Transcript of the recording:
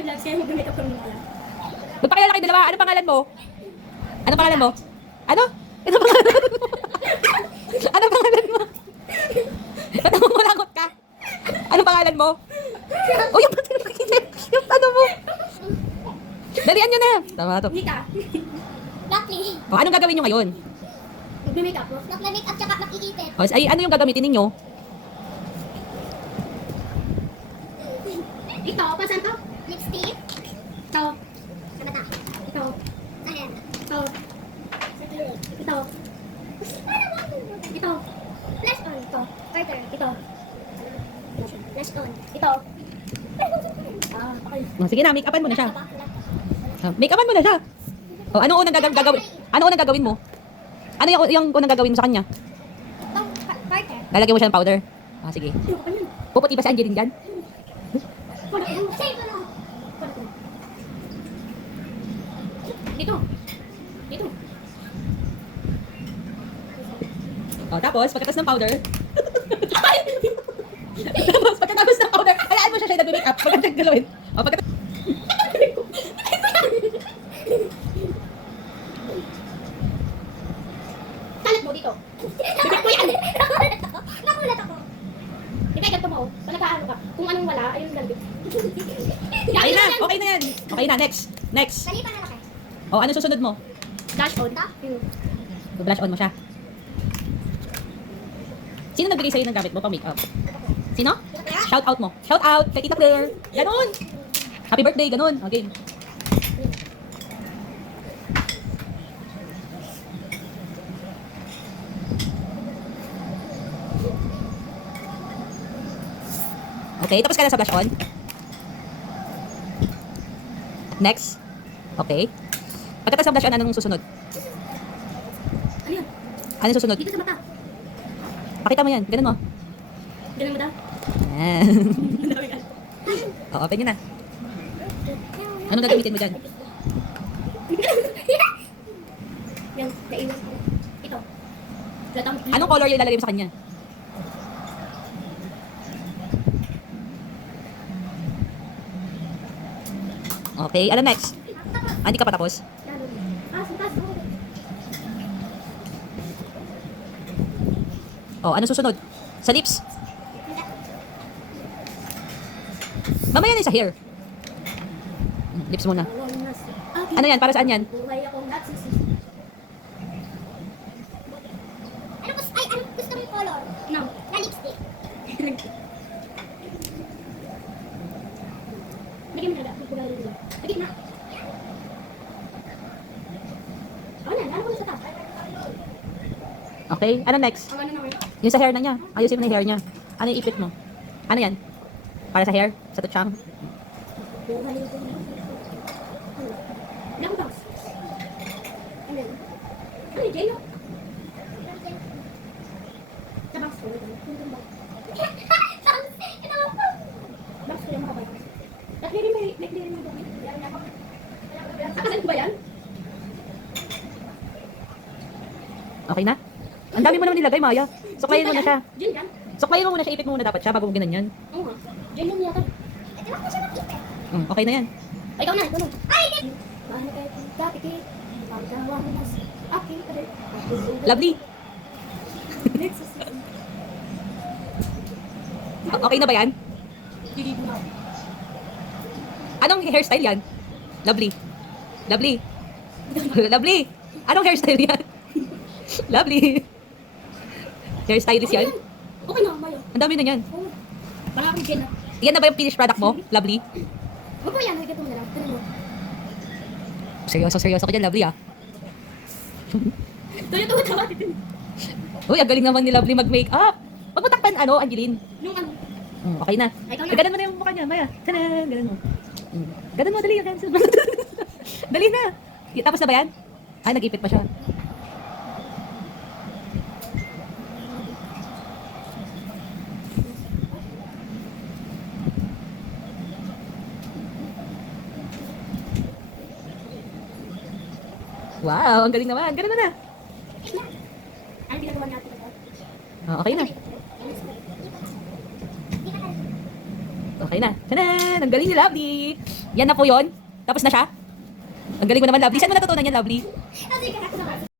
Ay, vlogs kayo, mag-makeup kami ng alam. Magpakilala kayo dalawa. Anong pangalan mo? Anong pangalan mo? Ano? Anong pangalan mo? Anong pangalan mo? Ba't namumulangot ka? Anong pangalan mo? O, yung yung ano mo? Dalian nyo na. Tama to. Nika. Luckily. O, anong gagawin nyo ngayon? Mag-makeup mo. Naglamig at saka makikitip. O, ay, ano yung gagamitin ninyo? Ito, pasan to? Lipstick. Ito. Sa mata. Ito. Sa hair. Ito. Sa kilid. Ito. Ito. Flash on. Ito. Carter. Ito. Flash on. Ito. Ah, okay. O, sige na, make-upan mo na siya. Wala pa. Make-upan mo na siya. O, ano unang gagawin? Ano unang gagawin mo? Ano yung unang gagawin mo sa kanya? Ito. Carter. Lalagyan mo siya ng powder? Ah, sige. Ano ka yun? Puputi ba si Angeline dyan? Wala ka yun. Save ko na. Wala ka. Dito. Dito. O, tapos, pagkatapos ng powder, tapos, pagkatapos ng powder, hayaan mo siya nag-make-up. Pagkatapos galawin. O, pagkatapos, Kalat mo dito. Bibig ko yan. Nakulat ako. Di ba ganito mo? Palagaano ka. Kung anong wala, ayun galbit. okay na, okay na yan. Okay na, next. Next. Dali pa na laki. O, ano susunod mo? Dash on. Ito. Blush on mo siya. Sino nagbigay sa'yo ng gamit mo pang makeup? Sino? Shout out mo. Shout out kay Tita Claire. Ganon. Happy birthday, ganon. Okay. Okay, tapos ka na sa blush on. Next. Okay. Pagkatapos sa blush on, anong susunod? Ano yun? Ano susunod? Dito sa mata. Pakita mo yan. Ganun mo. Ganun mo daw. Yan. Ang dami ka. O, open nyo na. Anong gagamitin mo dyan? Yan, naiwas ko. Ito. Latang. Anong color yung ilalagay mo sa kanya? Okay, ano next? Ah, hindi ka pa tapos? Ah, suntas. Oh, ano susunod? Sa lips? Mamaya na yung sa hair. Lips muna. Ano yan? Para saan yan? Buhay akong nagsisi. Ano gusto, ay, ano gusto mong color? No. Na lipstick. Lagyan mo na. Magpugali dito. Lagyan na. Ako na. Ano ko na sa top? Okay, ano next? Ang ano naman. Yung sa hair na niya. Ayusin mo na yung hair niya. Ano yung ipit mo? Ano yan? Para sa hair? Sa tutsang? Buhay akong ilang box? Ano yun? Ano yun, Jello? Sa box ko. Yung box. Box ko yung makapal. Naklirin ba yung box? Nakasan ko ba yan? Okay na? Ang dami mo naman nilagay, Maya. Suklayin mo na siya. Gin yan? Suklayin mo muna siya. Ipit mo muna dapat siya bago mo ginanyan. Oo nga. Gin yun yata. Ito lang ko siya makikitip. Okay na yan. Ay, ikaw na. Ikaw na. Ay, di. Paano kayo kung kapikit? Pagkawa mo na sa akin pa rin. Lovely. Next. Okay na ba yan? Hindi mo. Anong hairstyle yan? Lovely. Lovely. Lovely. Anong hairstyle yan? Lovely. Hairstylist yan? Okay na, Maya. Ang dami na yan. Oo. Baka akong gin na. Yan na ba yung finished product mo? Lovely. Huwag mo yan. Hagkat mo na lang. Ano mo? Seryoso ka dyan, Lovely ah. Tuyo-tuyo ka bakit yun? Uy, ang galing naman ni Lovely mag-makeup. Huwag mo takpan, Angeline. Yung ano? Okay na. Ay, ikaw na. Ganon mo na yung mukha niya, Maya. Tanan, ganon mo. Ganon mo, dali. Dali na. Tapos na ba yan? Ay, nag-ipit pa siya. Wow, ang galing naman. Ganon mo na. Ano ginagawa natin? Okay na. Okay na. Tanan! Ang galing ni Lovely. Yan na po yon. Tapos na siya? Ang galing mo naman, Lovely. Saan mo natutunan yan, Lovely? Kasi kahit